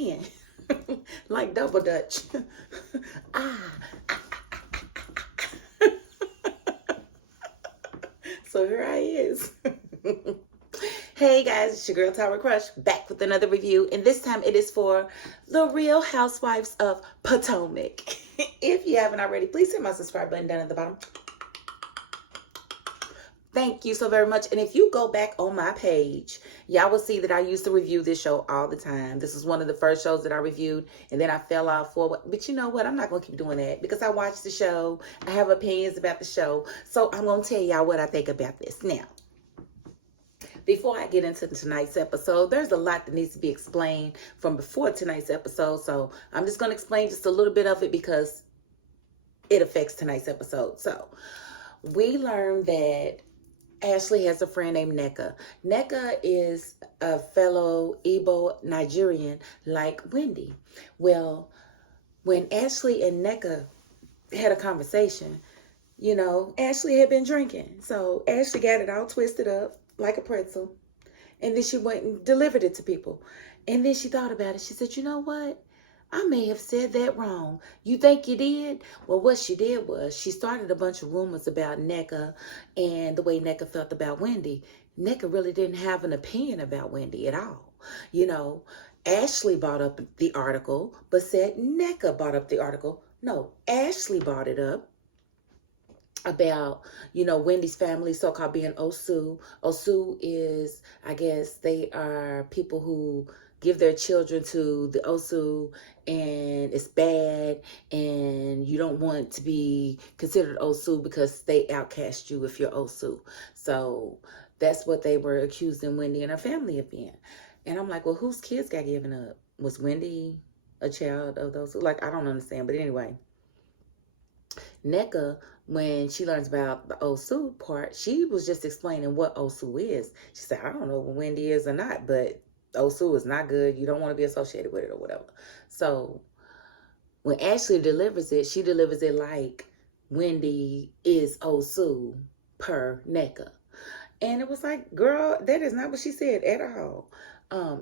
again. Like double dutch. ah. So here I is. Hey guys, it's your girl Tower Crush, back with another review, and this time it is for the Real Housewives of Potomac. If you haven't already, please hit my subscribe button down at the bottom. Thank you so very much. And if you go back on my page, y'all will see that I used to review this show all the time. This was one of the first shows that I reviewed, and then I fell off for it. But you know what? I'm not going to keep doing that because I watched the show. I have opinions about the show. So I'm going to tell y'all what I think about this. Now, before I get into tonight's episode, there's a lot that needs to be explained from before tonight's episode. So I'm just going to explain just a little bit of it because it affects tonight's episode. So we learned that Ashley has a friend named Nneka. Nneka is a fellow Igbo Nigerian like Wendy. Well, when Ashley and Nneka had a conversation, you know, Ashley had been drinking. So Ashley got it all twisted up like a pretzel. And then she went and delivered it to people. And then she thought about it. She said, you know what? I may have said that wrong. You think you did? Well, what she did was she started a bunch of rumors about Nneka and the way Nneka felt about Wendy. Nneka really didn't have an opinion about Wendy at all. You know, Ashley brought up the article, but said Nneka brought up the article. No, Ashley brought it up about, you know, Wendy's family so-called being Osu. Osu is, I guess, they are people who give their children to the Osu, and it's bad, and you don't want to be considered Osu because they outcast you if you're Osu. So that's what they were accusing Wendy and her family of being. And I'm like, well, whose kids got given up? Was Wendy a child of those? Like, I don't understand. But anyway, Nneka, when she learns about the Osu part, she was just explaining what Osu is. She said, I don't know what Wendy is or not, but Osu is not good. You don't want to be associated with it or whatever. So when Ashley delivers it, she delivers it like Wendy is Osu per Nneka. And it was like, girl, that is not what she said at all.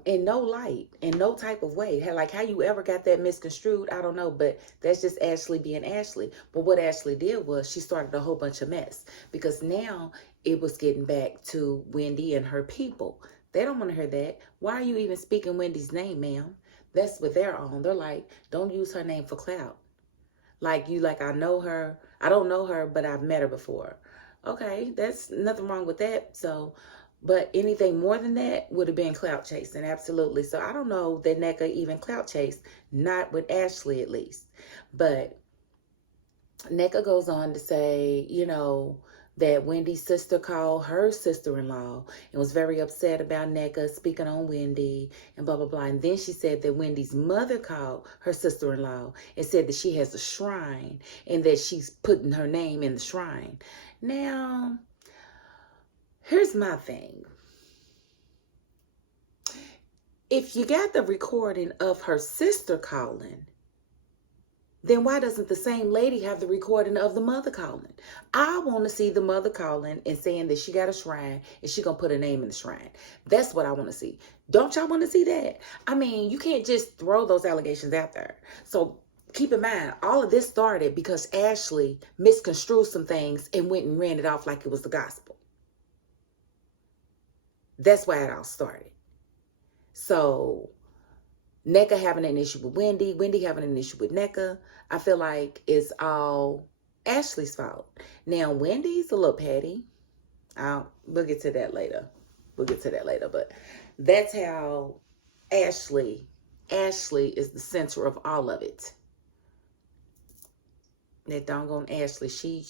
In no light, in no type of way. Like how you ever got that misconstrued, I don't know. But that's just Ashley being Ashley. But what Ashley did was she started a whole bunch of mess. Because now it was getting back to Wendy and her people. They don't want to hear that. Why are you even speaking Wendy's name, ma'am? That's what they're on. They're like, don't use her name for clout. Like you, like I know her. I don't know her, but I've met her before. Okay, that's nothing wrong with that. So, but anything more than that would have been clout chasing. Absolutely. So I don't know that Nneka even clout chased. Not with Ashley, at least. But Nneka goes on to say, you know, that Wendy's sister called her sister-in-law and was very upset about Nneka speaking on Wendy and blah, blah, blah. And then she said that Wendy's mother called her sister-in-law and said that she has a shrine and that she's putting her name in the shrine. Now, here's my thing. If you got the recording of her sister calling, then why doesn't the same lady have the recording of the mother calling? I want to see the mother calling and saying that she got a shrine and she going to put her name in the shrine. That's what I want to see. Don't y'all want to see that? I mean, you can't just throw those allegations out there. So keep in mind, all of this started because Ashley misconstrued some things and went and ran it off like it was the gospel. That's why it all started. So Nneka having an issue with Wendy, Wendy having an issue with Nneka, I feel like it's all Ashley's fault. Now, Wendy's a little petty. We'll get to that later. But that's how Ashley is the center of all of it. That doggone Ashley, she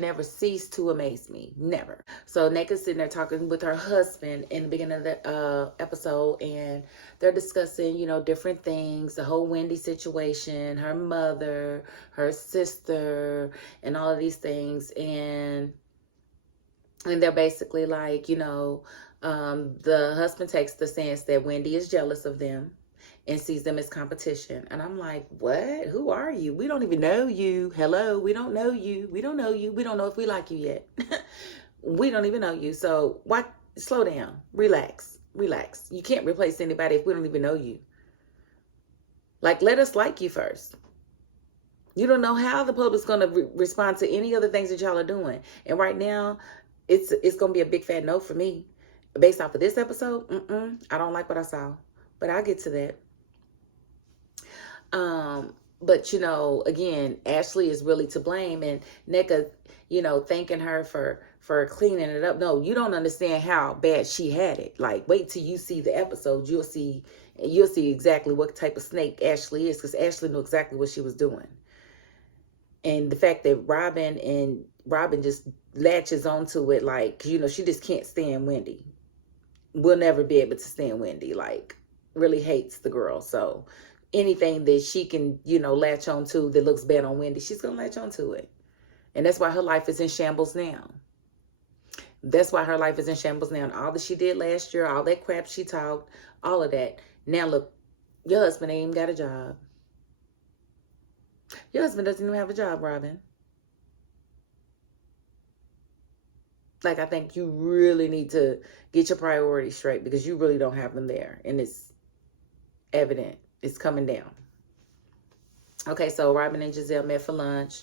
never ceased to amaze me. Never. So Nneka's sitting there talking with her husband in the beginning of the episode, and they're discussing, you know, different things, the whole Wendy situation, her mother, her sister, and all of these things. And they're basically like, you know, the husband takes the sense that Wendy is jealous of them and sees them as competition. And I'm like, what? Who are you? We don't even know you. Hello, we don't know you. We don't know you. We don't know if we like you yet. We don't even know you. So why? Slow down. Relax. You can't replace anybody if we don't even know you. Like, let us like you first. You don't know how the public's going to respond to any other things that y'all are doing. And right now, it's going to be a big fat no for me. Based off of this episode, I don't like what I saw. But I'll get to that. But, you know, again, Ashley is really to blame. And NECA, you know, thanking her for cleaning it up. No, you don't understand how bad she had it. Like, wait till you see the episode. You'll see exactly what type of snake Ashley is. Because Ashley knew exactly what she was doing. And the fact that Robin just latches onto it, like, you know, she just can't stand Wendy. Will never be able to stand Wendy. Like, really hates the girl. So anything that she can, you know, latch onto that looks bad on Wendy, she's going to latch onto it. And that's why her life is in shambles now. That's why her life is in shambles now. And all that she did last year, all that crap she talked, all of that. Now look, your husband ain't even got a job. Your husband doesn't even have a job, Robin. Like, I think you really need to get your priorities straight because you really don't have them there. And it's evident. It's coming down. Okay, so Robin and Giselle met for lunch.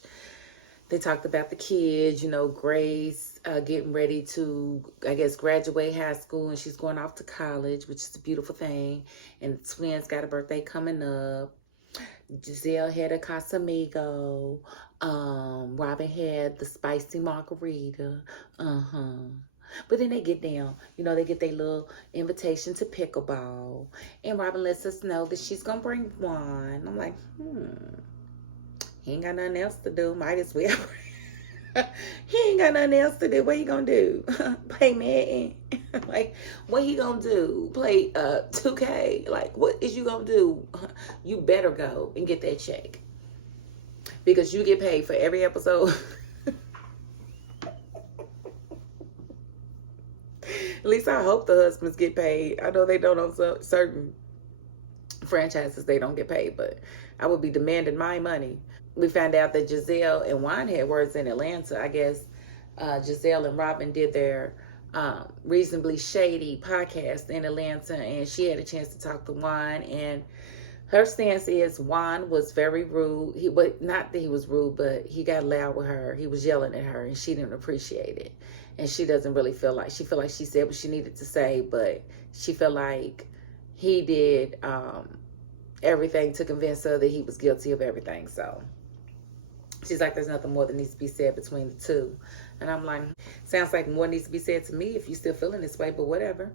They talked about the kids, you know, Grace getting ready to, I guess, graduate high school. And she's going off to college, which is a beautiful thing. And the twins got a birthday coming up. Giselle had a Casamigo. Robin had the spicy margarita. But then they get down. You know, they get their little invitation to pickleball. And Robin lets us know that she's going to bring wine. I'm like, he ain't got nothing else to do. Might as well. He ain't got nothing else to do. What he gonna do? Play Madden? Like, what he gonna do? Play 2K? Like, what is you gonna do? You better go and get that check. Because you get paid for every episode. At least I hope the husbands get paid. I know they don't on certain franchises, they don't get paid, but I would be demanding my money. We found out that Giselle and Juan had words in Atlanta. I guess Giselle and Robin did their Reasonably Shady podcast in Atlanta, and she had a chance to talk to Juan. And her stance is Juan was very rude. But not that he was rude, but he got loud with her. He was yelling at her, and she didn't appreciate it. And she doesn't really feel like she said what she needed to say, but she felt like he did everything to convince her that he was guilty of everything. So she's like, there's nothing more that needs to be said between the two. And I'm like, sounds like more needs to be said to me if you're still feeling this way, but whatever.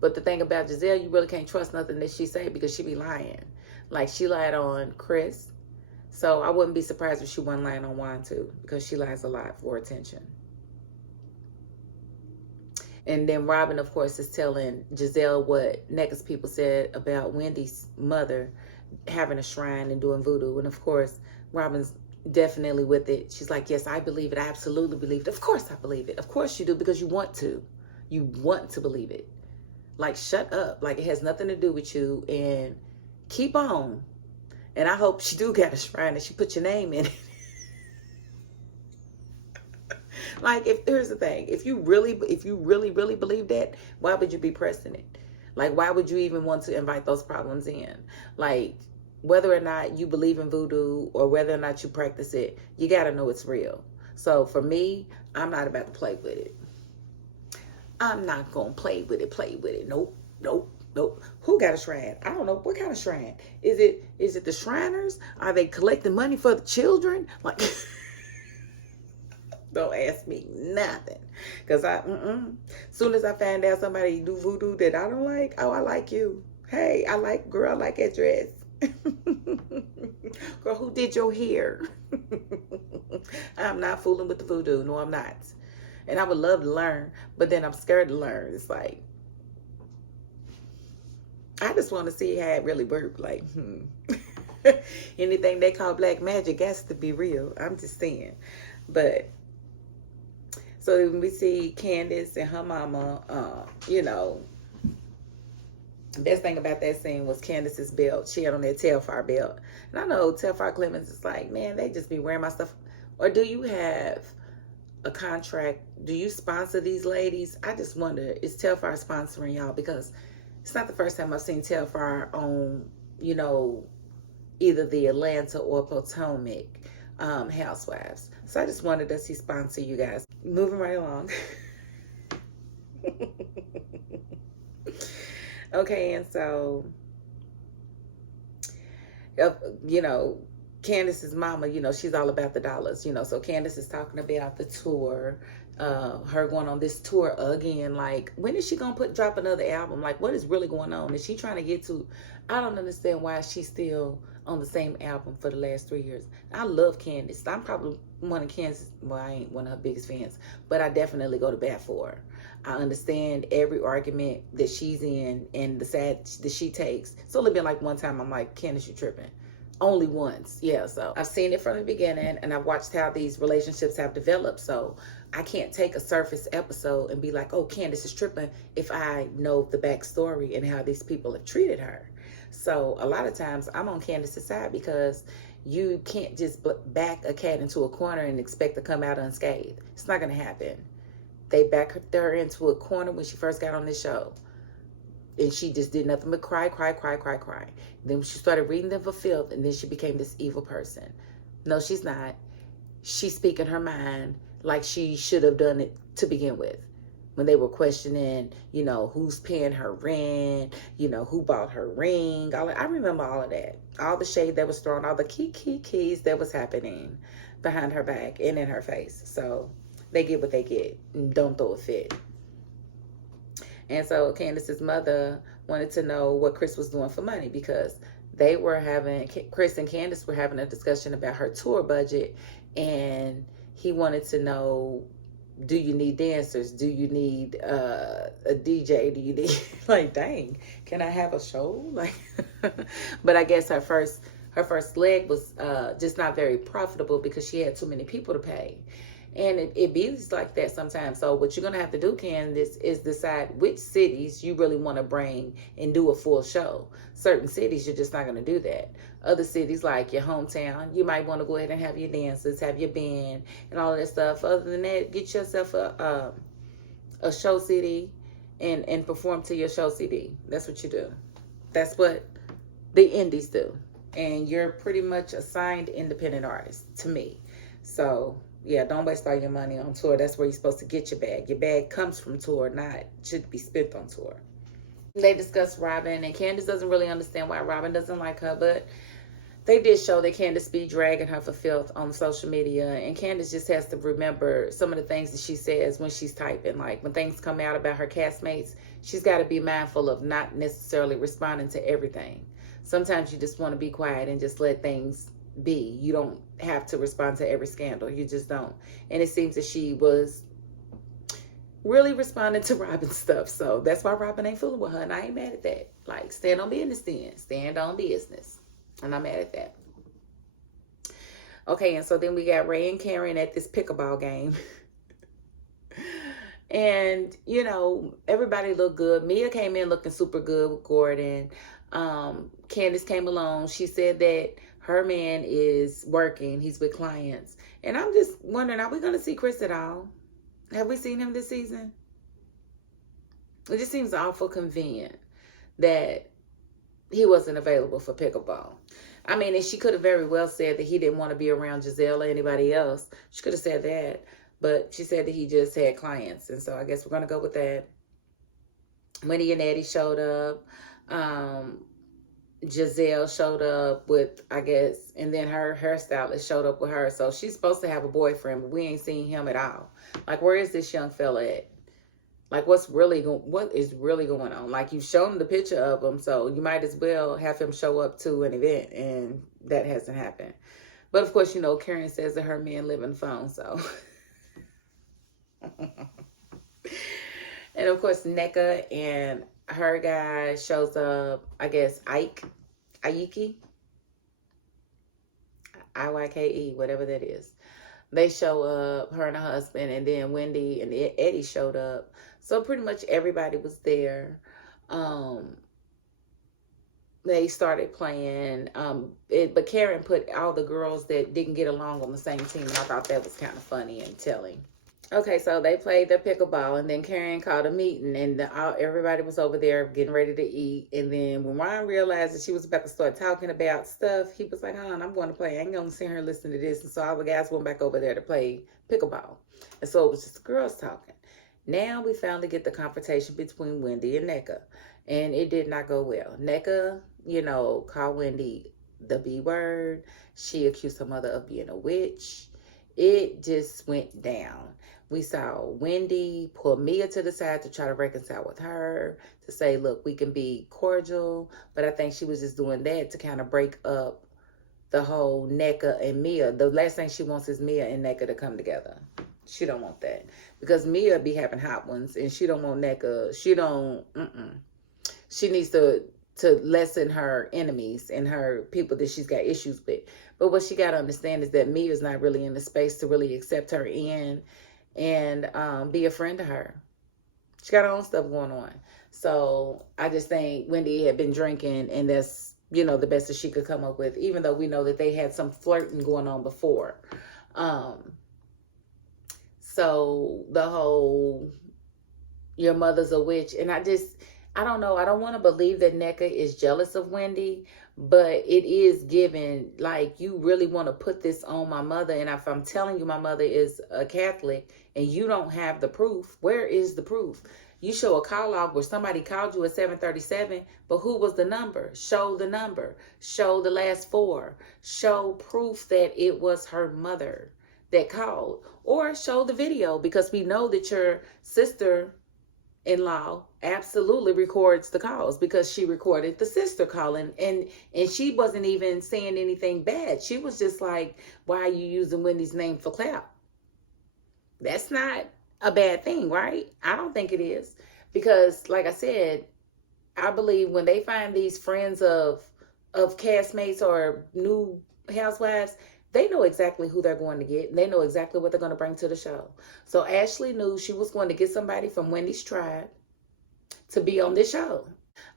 But the thing about Giselle, you really can't trust nothing that she say because she be lying. Like, she lied on Chris. So I wouldn't be surprised if she wasn't lying on Juan too, because she lies a lot for attention. And then Robin, of course, is telling Giselle what NECA's people said about Wendy's mother having a shrine and doing voodoo. And of course, Robin's definitely with it. She's like, yes, I believe it. I absolutely believe it. Of course I believe it. Of course you do, because you want to. You want to believe it. Like, shut up. Like, it has nothing to do with you. And keep on. And I hope she do got a shrine and she put your name in it. Like, here's the thing. If you really believe that, why would you be pressing it? Like, why would you even want to invite those problems in? Like, whether or not you believe in voodoo or whether or not you practice it, you got to know it's real. So for me, I'm not about to play with it. I'm not going to play with it. Nope. Who got a shrine? I don't know. What kind of shrine? Is it the Shriners? Are they collecting money for the children? Like, don't ask me nothing. Because soon as I find out somebody do voodoo that I don't like, oh, I like you. Hey, I like that dress. Girl, who did your hair? I'm not fooling with the voodoo. No, I'm not. And I would love to learn, but then I'm scared to learn. It's like, I just want to see how it really works. Like, anything they call black magic has to be real. I'm just saying. But so when we see Candace and her mama, you know, the best thing about that scene was Candace's belt. She had on that Telfar belt. And I know Telfar Clemens is like, man, they just be wearing my stuff. Or do you have a contract? Do you sponsor these ladies? I just wonder, is Telfar sponsoring y'all? Because it's not the first time I've seen Telfar on, you know, either the Atlanta or Potomac housewives. So I just wanted to see sponsor you guys. Moving right along. Okay, and so, you know, Candace's mama, you know, she's all about the dollars, you know. So Candace is talking about the tour, her going on this tour again. Like, when is she gonna drop another album? Like, what is really going on? Is she trying to get to? I don't understand why she's still on the same album for the last 3 years. I love Candace. I'm probably one of Candace. Well, I ain't one of her biggest fans, but I definitely go to bat for her. I understand every argument that she's in and the side that she takes. It's only been like one time I'm like, Candace, you tripping. Only once. Yeah, so I've seen it from the beginning and I've watched how these relationships have developed. So I can't take a surface episode and be like, oh, Candace is tripping if I know the backstory and how these people have treated her. So a lot of times I'm on Candace's side because you can't just back a cat into a corner and expect to come out unscathed. It's not going to happen. They backed her into a corner when she first got on this show. And she just did nothing but cry. Then she started reading them for filth, and then she became this evil person. No, she's not. She's speaking her mind like she should have done it to begin with. When they were questioning, you know, who's paying her rent, you know, who bought her ring. I remember all of that. All the shade that was thrown, all the keys that was happening behind her back and in her face. So they get what they get. Don't throw a fit. And so Candace's mother wanted to know what Chris was doing for money because Chris and Candace were having a discussion about her tour budget, and he wanted to know, do you need dancers? Do you need a DJ? Do you need, like, dang, can I have a show? Like, but I guess her first leg was just not very profitable because she had too many people to pay. And it be like that sometimes. So what you're going to have to do, Candace, is decide which cities you really want to bring and do a full show. Certain cities, you're just not going to do that. Other cities, like your hometown, you might want to go ahead and have your dancers, have your band, and all of that stuff. Other than that, get yourself a show CD and perform to your show CD. That's what you do. That's what the indies do. And you're pretty much a signed independent artist to me. So yeah, don't waste all your money on tour. That's where you're supposed to get your bag. Your bag comes from tour, not should be spent on tour. They discuss Robin, and Candace doesn't really understand why Robin doesn't like her, but they did show that Candace be dragging her for filth on social media, and Candace just has to remember some of the things that she says when she's typing. Like, when things come out about her castmates, she's got to be mindful of not necessarily responding to everything. Sometimes you just want to be quiet and just let things be. You don't have to respond to every scandal. You just don't. And it seems that she was really responding to Robin's stuff. So that's why Robin ain't fooling with her. And I ain't mad at that. Like, stand on business then. Stand on business. And I'm mad at that. Okay, and so then we got Ray and Karen at this pickleball game. And, you know, everybody looked good. Mia came in looking super good with Gordon. Candace came along. She said that her man is working. He's with clients. And I'm just wondering, are we going to see Chris at all? Have we seen him this season? It just seems awful convenient that he wasn't available for pickleball. I mean, and she could have very well said that he didn't want to be around Giselle or anybody else. She could have said that. But she said that he just had clients. And so I guess we're going to go with that. Winnie and Eddie showed up. Giselle showed up with, I guess, and then her hairstylist showed up with her. So she's supposed to have a boyfriend, but we ain't seen him at all. Like, where is this young fella at? Like, what is really going on? Like, you've shown the picture of him, so you might as well have him show up to an event, and that hasn't happened. But of course, you know, Karen says that her men live in the phone, so. And of course, NECA and her guy shows up, I guess, Iyke, Iyke, whatever that is. They show up, her and her husband, and then Wendy and Eddie showed up. So pretty much everybody was there. They started playing, but Karen put all the girls that didn't get along on the same team. And I thought that was kind of funny and telling. Okay, so they played their pickleball, and then Karen called a meeting, and everybody was over there getting ready to eat. And then when Ryan realized that she was about to start talking about stuff, he was like, "Hon, I'm going to play. I ain't going to sit here and listen to this." And so all the guys went back over there to play pickleball. And so it was just the girls talking. Now we finally get the confrontation between Wendy and Nneka, and it did not go well. Nneka, called Wendy the B word. She accused her mother of being a witch. It just went down. We saw Wendy pull Mia to the side to try to reconcile with her, to say, look, we can be cordial. But I think she was just doing that to kind of break up the whole Nneka and Mia. The last thing she wants is Mia and Nneka to come together. She don't want that. Because Mia be having hot ones, and she don't want Nneka. She needs to lessen her enemies and her people that she's got issues with. But what she got to understand is that Mia's not really in the space to really accept her in and be a friend to her. She got her own stuff going on. So I just think Wendy had been drinking, and that's, the best that she could come up with, even though we know that they had some flirting going on before. So the whole, your mother's a witch. And I don't know. I don't want to believe that Nneka is jealous of Wendy, but it is given, like, you really want to put this on my mother. And if I'm telling you my mother is a Catholic and you don't have the proof, where is the proof? You show a call log where somebody called you at 7:37, but who was the number? Show the number. Show the last four. Show proof that it was her mother that called. Or show the video, because we know that your sister-in-law absolutely records the calls, because she recorded the sister calling, and she wasn't even saying anything bad. She was just like, why are you using Wendy's name for clout? That's not a bad thing, right? I don't think it is, because like I said, I believe when they find these friends of castmates or new housewives, they know exactly who they're going to get, and they know exactly what they're going to bring to the show. So Ashley knew she was going to get somebody from Wendy's tribe to be on this show.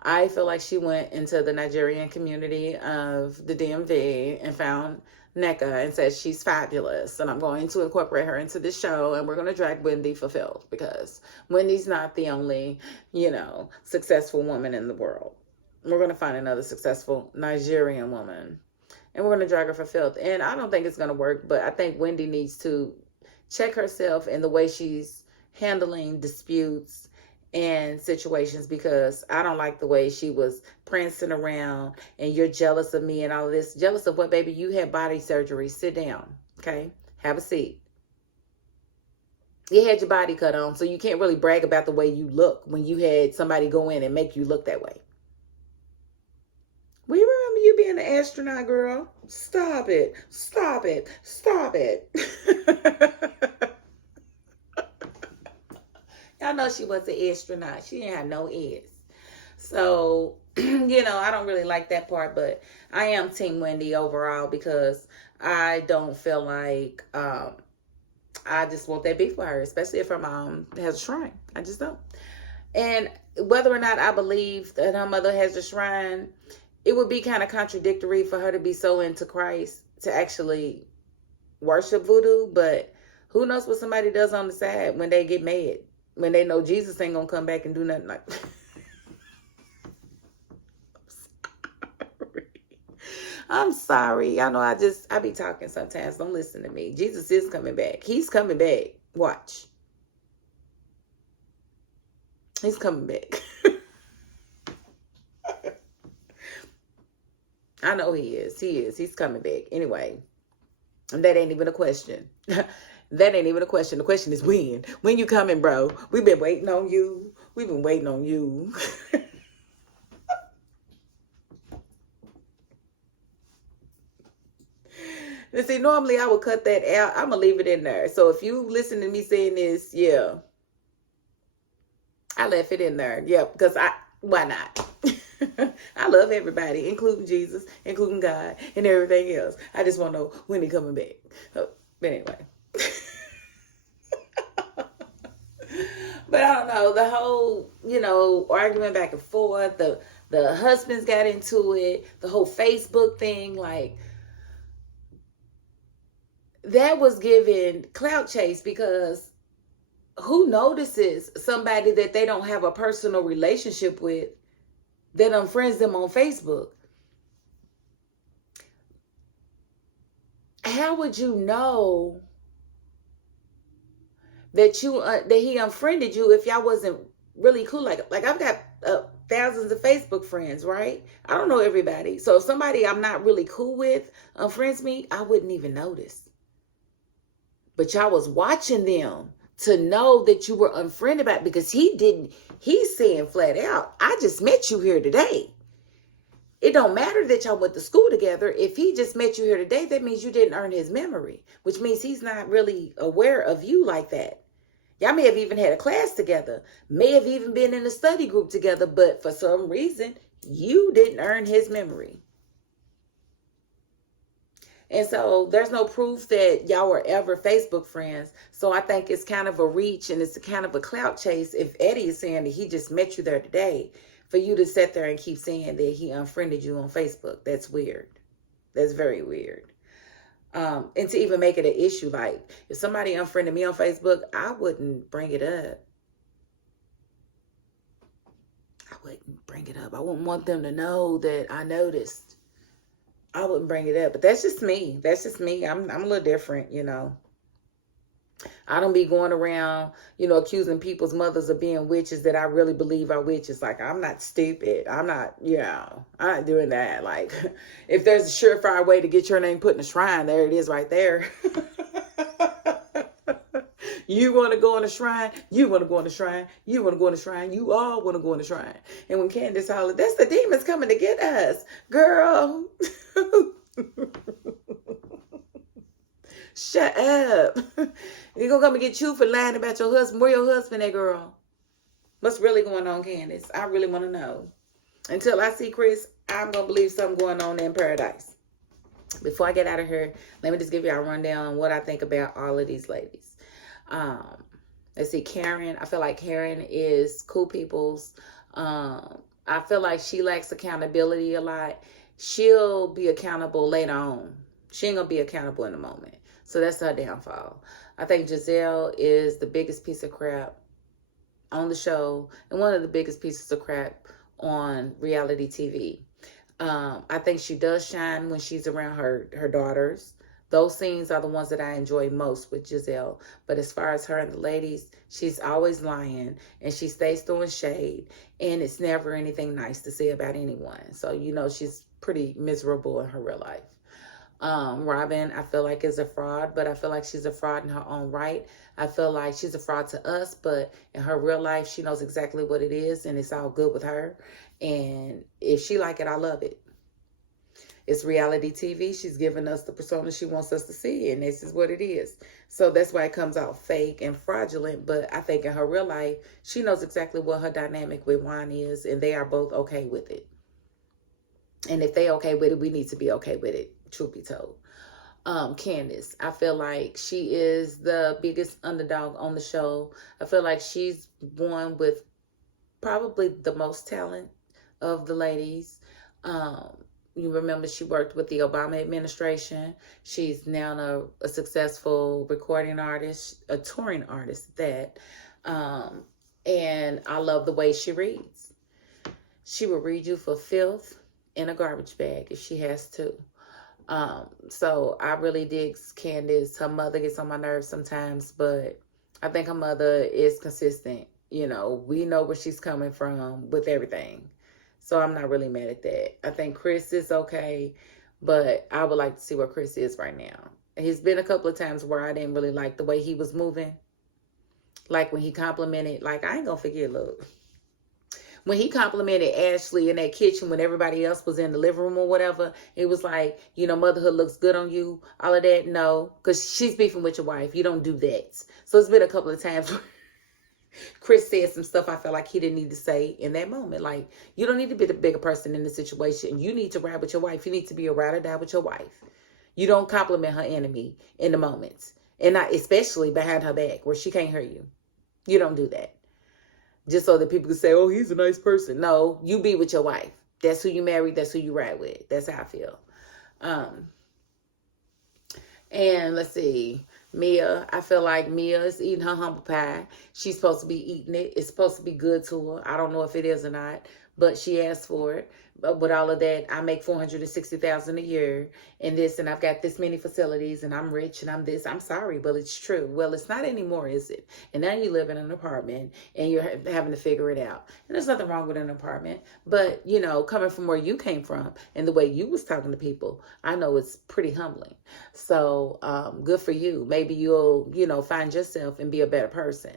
I feel like she went into the Nigerian community of the DMV and found Nneka and said she's fabulous, and I'm going to incorporate her into this show, and we're going to drag Wendy for filth, because Wendy's not the only, successful woman in the world. We're going to find another successful Nigerian woman, and we're going to drag her for filth. And I don't think it's going to work, but I think Wendy needs to check herself in the way she's handling disputes and situations, because I don't like the way she was prancing around and you're jealous of me and all of this. Jealous of what, baby? You had body surgery. Sit down, okay? Have a seat. You had your body cut on, so you can't really brag about the way you look when you had somebody go in and make you look that way. We remember you being an astronaut, girl. Stop it. Stop it. Stop it. Y'all know she was an astronaut. She didn't have no S. So, I don't really like that part, but I am Team Wendy overall, because I don't feel like, I just want that beef with her, especially if her mom has a shrine. I just don't. And whether or not I believe that her mother has a shrine, it would be kind of contradictory for her to be so into Christ to actually worship voodoo. But who knows what somebody does on the side when they get mad, when they know Jesus ain't gonna come back and do nothing like that. I'm sorry. Y'all know I be talking sometimes. Don't listen to me. Jesus is coming back. He's coming back. Watch. He's coming back. I know he is. He is. He's coming back. Anyway, and that ain't even a question. That ain't even a question. The question is when. When you coming, bro? We've been waiting on you. We've been waiting on you. And see, normally I would cut that out. I'm going to leave it in there. So if you listen to me saying this, yeah, I left it in there. Yeah, because why not? I love everybody, including Jesus, including God, and everything else. I just want to know when he coming back. Oh, but anyway. But I don't know, the whole, argument back and forth, the husbands got into it, the whole Facebook thing, like, that was given clout chase, because who notices somebody that they don't have a personal relationship with that unfriends them on Facebook? How would you know that he unfriended you if y'all wasn't really cool? Like I've got thousands of Facebook friends, right? I don't know everybody. So if somebody I'm not really cool with unfriends me, I wouldn't even notice. But y'all was watching them to know that you were unfriended by it, because he's saying flat out, I just met you here today. It don't matter that y'all went to school together. If he just met you here today, that means you didn't earn his memory, which means he's not really aware of you like that. Y'all may have even had a class together, may have even been in a study group together, but for some reason, you didn't earn his memory. And so there's no proof that y'all were ever Facebook friends. So I think it's kind of a reach, and it's kind of a clout chase if Eddie is saying that he just met you there today, for you to sit there and keep saying that he unfriended you on Facebook. That's weird. That's very weird. And to even make it an issue, like if somebody unfriended me on Facebook, I wouldn't bring it up. I wouldn't bring it up. I wouldn't want them to know that I noticed. I wouldn't bring it up. But that's just me. That's just me. I'm a little different, you know. I don't be going around, you know, accusing people's mothers of being witches that I really believe are witches. Like, I'm not stupid. I'm not, you know, I'm not doing that. Like, if there's a surefire way to get your name put in a shrine, there it is right there. You want to go in a shrine, you want to go in a shrine, you want to go in a shrine, you all want to go in a shrine. And when Candace hollered, that's the demons coming to get us, girl. Shut up. You're going to come and get you for lying about your husband. Where your husband at, girl? What's really going on, Candace? I really want to know. Until I see Chris, I'm going to believe something going on in paradise. Before I get out of here, let me just give you a rundown on what I think about all of these ladies. Let's see, Karen. I feel like Karen is cool people's. I feel like she lacks accountability a lot. She'll be accountable later on. She ain't going to be accountable in the moment. So that's her downfall. I think Giselle is the biggest piece of crap on the show, and one of the biggest pieces of crap on reality TV. I think she does shine when she's around her daughters. Those scenes are the ones that I enjoy most with Giselle. But as far as her and the ladies, she's always lying, and she stays throwing shade, and it's never anything nice to say about anyone. So, you know, she's pretty miserable in her real life. Robin, I feel like is a fraud, but I feel like she's a fraud in her own right. I feel like she's a fraud to us, but in her real life, she knows exactly what it is, and it's all good with her. And if she like it, I love it. It's reality TV. She's giving us the persona she wants us to see, and this is what it is. So that's why it comes out fake and fraudulent. But I think in her real life, she knows exactly what her dynamic with Juan is, and they are both okay with it. And if they okay with it, we need to be okay with it, truth be told. Candace, I feel like she is the biggest underdog on the show. I feel like she's one with probably the most talent of the ladies. You remember she worked with the Obama administration. She's now a successful recording artist, a touring artist at that. And I love the way she reads. She will read you for filth in a garbage bag if she has to. So I really dig Candace. Her mother gets on my nerves sometimes, but I think her mother is consistent. You know, we know where she's coming from with everything. So I'm not really mad at that. I think Chris is okay, but I would like to see where Chris is right now. He's been a couple of times where I didn't really like the way he was moving. Like when he complimented, like I ain't gonna forget, look. When he complimented Ashley in that kitchen when everybody else was in the living room or whatever, it was like, you know, motherhood looks good on you, all of that. No, because she's beefing with your wife. You don't do that. So it's been a couple of times where Chris said some stuff I felt like he didn't need to say in that moment. Like, you don't need to be the bigger person in the situation. You need to ride with your wife. You need to be a ride or die with your wife. You don't compliment her enemy in the moments. And not especially behind her back where she can't hear you. You don't do that. Just so that people can say, oh, he's a nice person. No, you be with your wife. That's who you married. That's who you ride with. That's how I feel. And let's see. Mia, I feel like Mia is eating her humble pie. She's supposed to be eating it. It's supposed to be good to her. I don't know if it is or not, but she asked for it. But with all of that, I make $460,000 a year and this, and I've got this many facilities, and I'm rich, and I'm this. I'm sorry, but it's true. Well, it's not anymore, is it? And now you live in an apartment, and you're having to figure it out. And there's nothing wrong with an apartment, but you know, coming from where you came from and the way you was talking to people, I know it's pretty humbling. So, good for you. Maybe you'll, you know, find yourself and be a better person.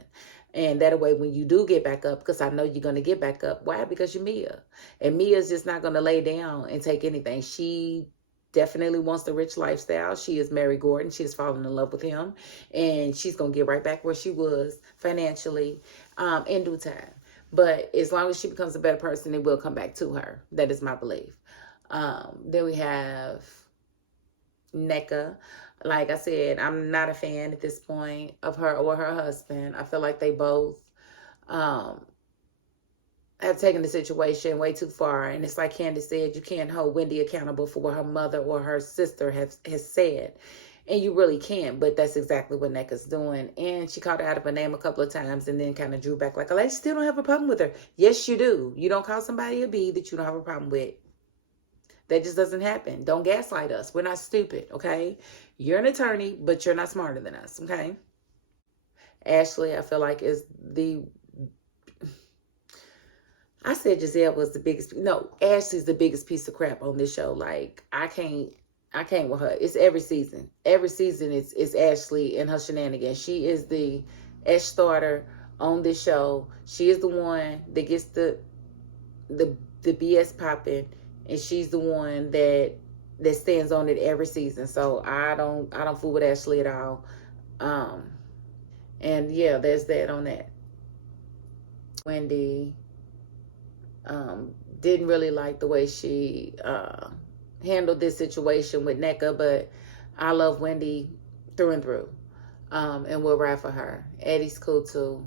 And that way, when you do get back up, because I know you're going to get back up. Why? Because you're Mia. And Mia's just not going to lay down and take anything. She definitely wants the rich lifestyle. She is Mary Gordon. She has fallen in love with him. And she's going to get right back where she was financially in due time. But as long as she becomes a better person, it will come back to her. That is my belief. Then we have NECA. Like I said, I'm not a fan at this point of her or her husband. I feel like they both have taken the situation way too far. And it's like Candace said, you can't hold Wendy accountable for what her mother or her sister has said. And you really can't, but that's exactly what NECA's doing. And she called her out of her name a couple of times and then kind of drew back like, I still don't have a problem with her. Yes, you do. You don't call somebody a B that you don't have a problem with. That just doesn't happen. Don't gaslight us. We're not stupid, okay? You're an attorney, but you're not smarter than us, okay? Ashley, I feel like is the... I said Giselle was the biggest... No, Ashley's the biggest piece of crap on this show. Like, I can't with her. It's every season. Every season it's Ashley and her shenanigans. She is the Ash starter on this show. She is the one that gets the BS popping. And she's the one that stands on it every season. So I don't fool with Ashley at all. And yeah, there's that on that. Wendy didn't really like the way she handled this situation with NECA, but I love Wendy through and through. And we'll ride for her. Eddie's cool too.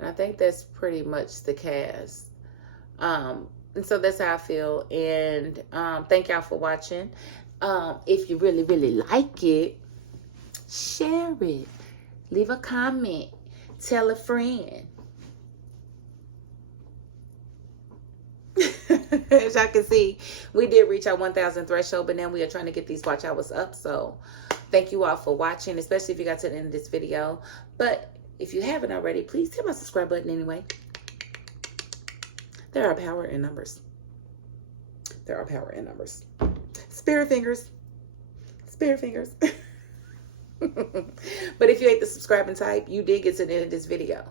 And I think that's pretty much the cast. And so that's how I feel. And thank y'all for watching. If you really, really like it, share it. Leave a comment. Tell a friend. As y'all can see, we did reach our 1,000 threshold, but now we are trying to get these watch hours up. So thank you all for watching, especially if you got to the end of this video. But if you haven't already, please hit my subscribe button anyway. There are power in numbers. There are power in numbers. Spirit fingers. Spirit fingers. But if you hate the subscribing type, you did get to the end of this video.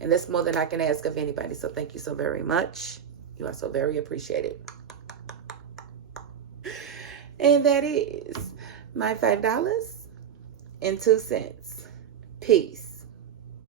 And that's more than I can ask of anybody. So thank you so very much. You are so very appreciated. And that is my $5.02. Peace.